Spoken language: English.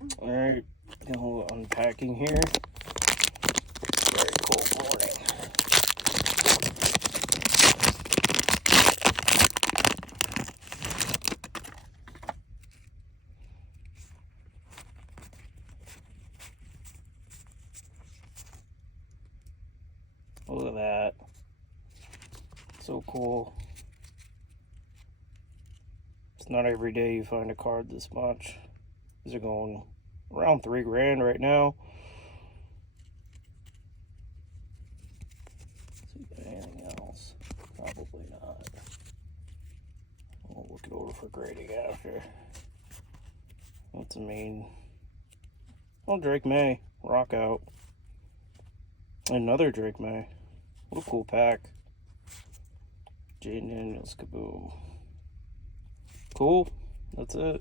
Alright, got a little unpacking here. Very cold morning. Look at that. So cool. It's not every day you find a card this much. These are going around $3 right now. See if anything else. Probably not. We'll look it over for grading after. That's a mean. Well, Drake May, rock out. Another Drake May. What a cool pack. Jayden Daniels Kaboom. Cool. That's it.